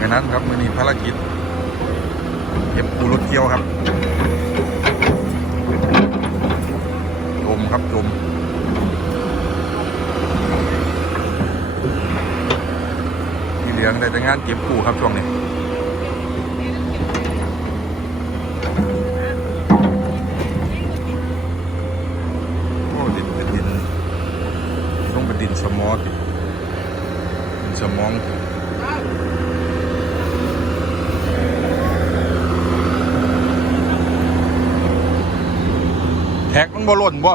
แค่นั้นครับมือนี้ภารกิจเก็บปูรถเกี่ยวครับจมครับจมที่เหลืองได้แต่งานเก็บปูครับช่วงนี้โอ้ดินเป็นดินต้องเป็นดินสมอติดินสมองแท็ก มันบ่หล่นบ่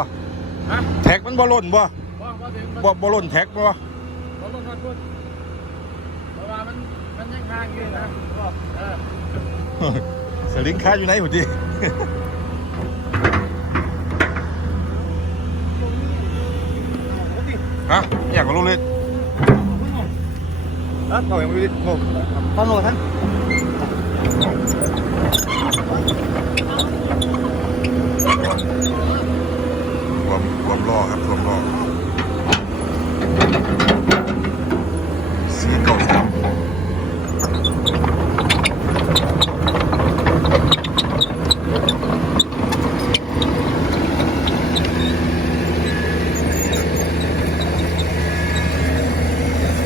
ฮะแท็กมันบ่หล่นบ่ว่าว่าถึงมันบ่บ่หล่นแท็กบ่เขาลงมาพูดเพราะว่ามันมันยังค้างอยู่นะบอกเออสลิงค้าอยู่ไหนหุ่นดิฮะอยากก็รู้เลยแล้วต่อยมือโง่ท่านโง่ท่านร วมรวมล่อครับรวมล่อสีเก่าสาม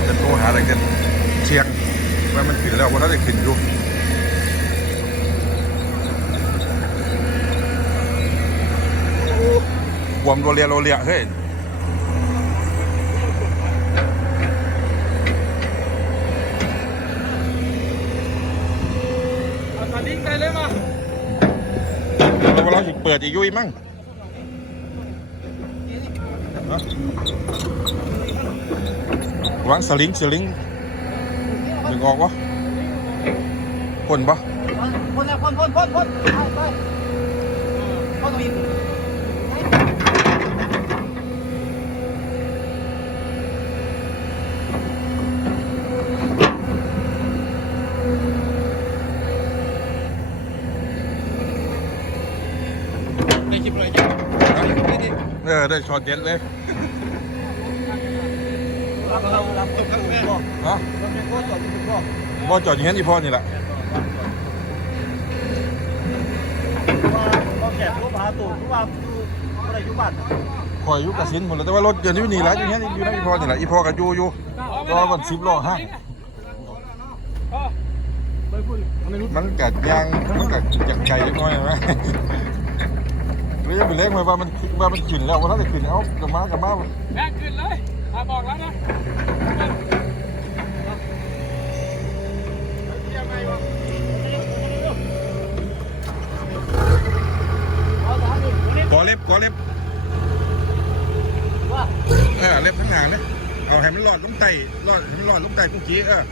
จะโทรหาอะไรกันเชียงว่ามันขึ้นแล้วว่าถ้าจะขึ้นอยู่ วมโรเลียโรเลียเฮ้ยเอาตอนนี้ไปเลยมาเราเราถึงเปิดอีกอยุ้ยมั้งฮะวางสลิงสลิงดึงออกวะพ่นปะพ่นแล้วพ่นพ่นพ่นพ่นไปไปพ่นตรงนี้ ในคลิปเลยจ้ะเออได้ช็อตเด็ดเลยเราเราเราตกข้างแม่บอกฮะเราเป็นโค้ชจอดอยู่บอกบอจอดอย่างนี้อีพ่อนี่แหละว่าเราแก่รู้พาตัวรู้ว่าอะไรอยู่บ้านคอยอยุกระสินหมดแล้วแต่ว่ารถเดี๋ยวนี้อยู่นี่แหละอย่างนี้อยู่ในอีพ่อนี่แหละอีพ่อกับยูอยู่รอวันสิบล้อห้างไปพูดไม่รู้มันกัดยางมันกัดจากไก่เล็กน้อยไหมห รือจะเป็นเล็กไหมว่ามันว่ามันขึ้นแล้วว่าถ้าจะขึ้นเอากลับมากลับมาแรงขึ้นเลยถ้าบอกแล้วนะยังไงวะกอเล็บกอเล็บว่าเออเล็บทั้งหางเนี่ยเอาให้มันหลอดลงไตหลอดให้มันหลอดลงไตเมื่อกี้เออ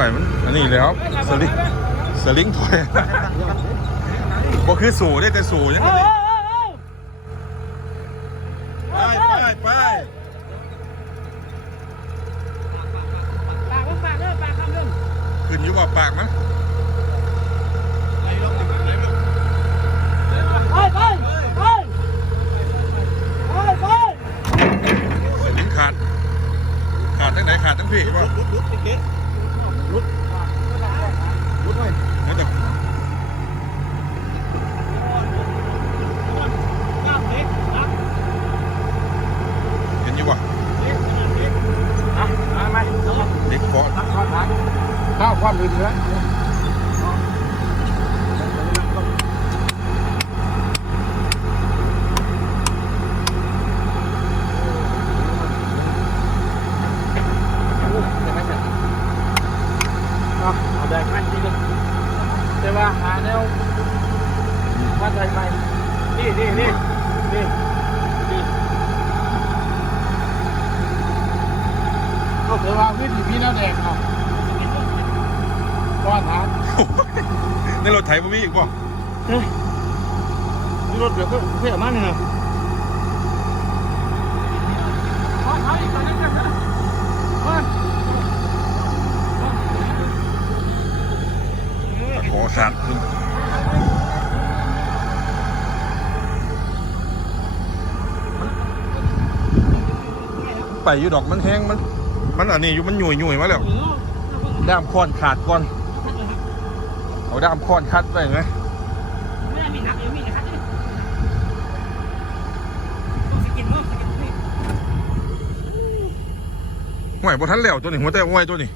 ว่ามันอันนี้เลยครับสลิงสลิงถอยบ่คือสู่ได้แต่สู่ยังไงไปไปไปปากว่าปากเด้อปากคำเด้อขึ้นอยู่บ่ปากมั้ยไปไปไปไปไปสลิงขาดขาดทั้งไหนขาดทั้งพี่ป่ะ รุดรุดไปเก็ตรุดรุดหน่อยแล้วแต่กล้ามเล็กนะเห็นอยู่บ่เล็กเล็กอะเด็กเกาะข้าวผัดข้าความอื่นแล้วเอาแดกแม่นจริงเลยแต่ว่า หาแนวมาใส่ใหม่นี่นี่นี่นี่นี่ก็ถือว่าวิธีพี่แล้วแดงเนาะก้อนหาในรถไถบ่มีอีกป่ะนี่รถเดี๋ยวก็เพื่อมันเนี่ยก้อนหาอีกตอนนี้กันนะก้อน ขอสารขึ้นไปอยู่ดอกมันแห้งมัน มันอันนี้อยู่มันหยุ่ยหยุ่ยมาแล้วด้ามค้อนขาดก้อนเอาด้ามค้อนคัดไปไหมห่นเมื่วยบทันแล้วตัวนี้หัวแต่ห่วยตัวนี้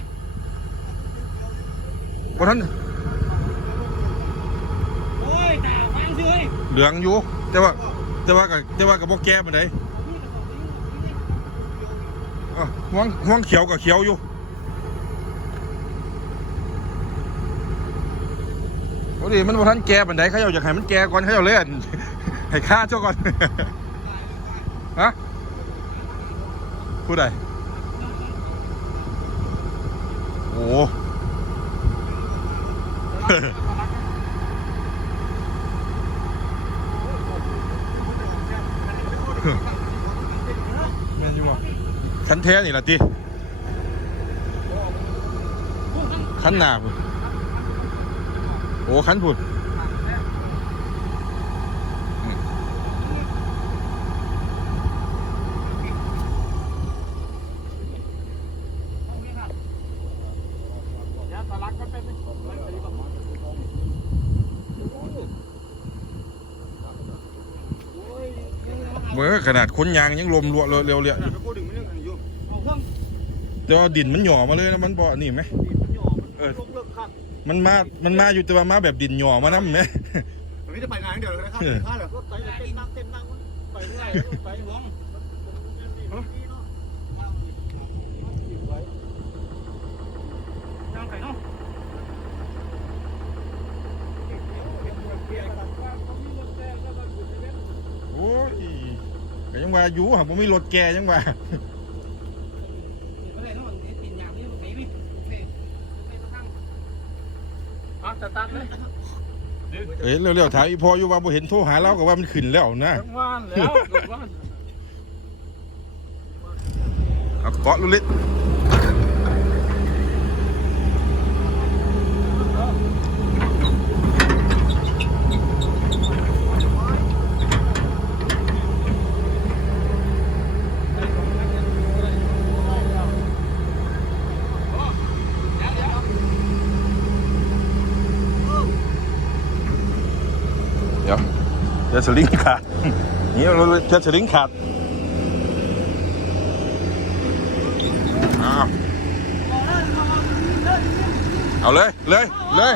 บทัน เหลืองอยู่ แต่ว่า แต่ว่ากับแต่ว่ากับบ่แก้ปานใดอะห่วงห่วงเขียวกับเขียวอยู่โอ้ดิมันบ่ทันแก้ปานใดเขาอาอยากให้มันแก้ก่อนเขาเอาเลยอั่นให้ฆ่าเจ้าก่อนฮะผู้ใดโอ้ เมนอยู่บ่ขันแท้นี่ล่ะติขันหนาพุ่นโอ้ขันพุ่น เดี๋ยวตะลักก็เป็น เมื่อ ขนาดคนยางยังลมรัวเร็วๆเลยไปพูดถึงมันยังไงอยู่เอาเครื่องแต่ว่าดินมันหย่อมาเลยนะมันบ่อันนี่ไหมมันหย่อมันลงเลิกข้างมันมา มันมาอยู่แต่ว่ามาแบบดินหย่อมานํไหมมันไม่จะไปงานเดียวเลยนะครับข้าเหรอรถไปเต้นนั่งเต้นนั่งไปเรื่อยไปหลวง ย่างไก่เนาะ โอ้ยก็ยัง ว่าอยู่หากผมมีรถแกยังว่าไม่ได้เนาะมันติดยางนี่มันไหนนี่อะสตาร์ทเลยเอ้ยเร็วๆถามอีพออยู่ว่าบ่เห็นโทรหาเราก็ว่ามันขึ้นแล้วนะทั้งว่านแล้วทั้งว่านเอาเกาะลุลิตเดี๋ยว เดี๋ยวสลิงขาดนี่เราจะสลิงขาดเอาเลยเลยเลย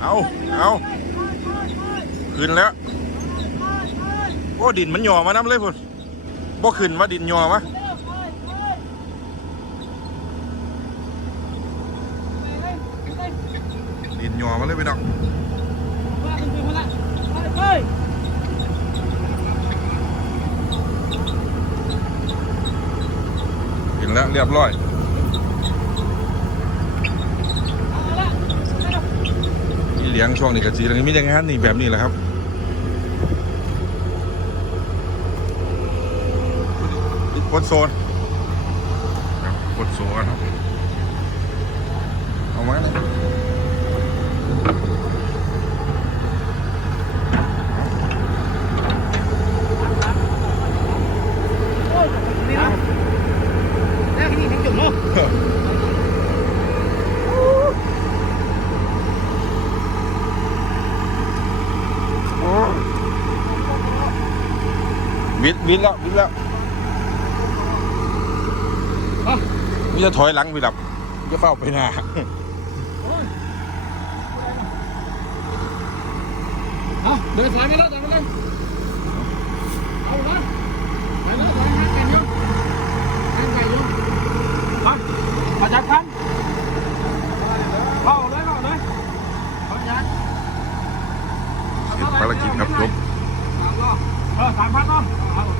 เอาเอาขึ้นแล้วโอ้ดินมันหย่อมาน้ำเลยพุ่นบ่ขึ้นว่าดินหย่อมาดินหย่อมาเลยไปดอก เห็นแล้วเรียบร้อยมีเลี้ยงช่วงนี้กะจีแล้วมีแต่งานนี่แบบนี้แหละครับกดโซนกดโซนครับเอามาเลยโอ้ วิดวิดแล้ววิดแล้วมีจะถอยหลังวิดลับจะเฝ้าไปหน้าเอาเดินสายไปแล้วแต่ไม่เลยเอาละไปแล้วไปห้างกันเนาะห้างกันเนาะมามาจับไป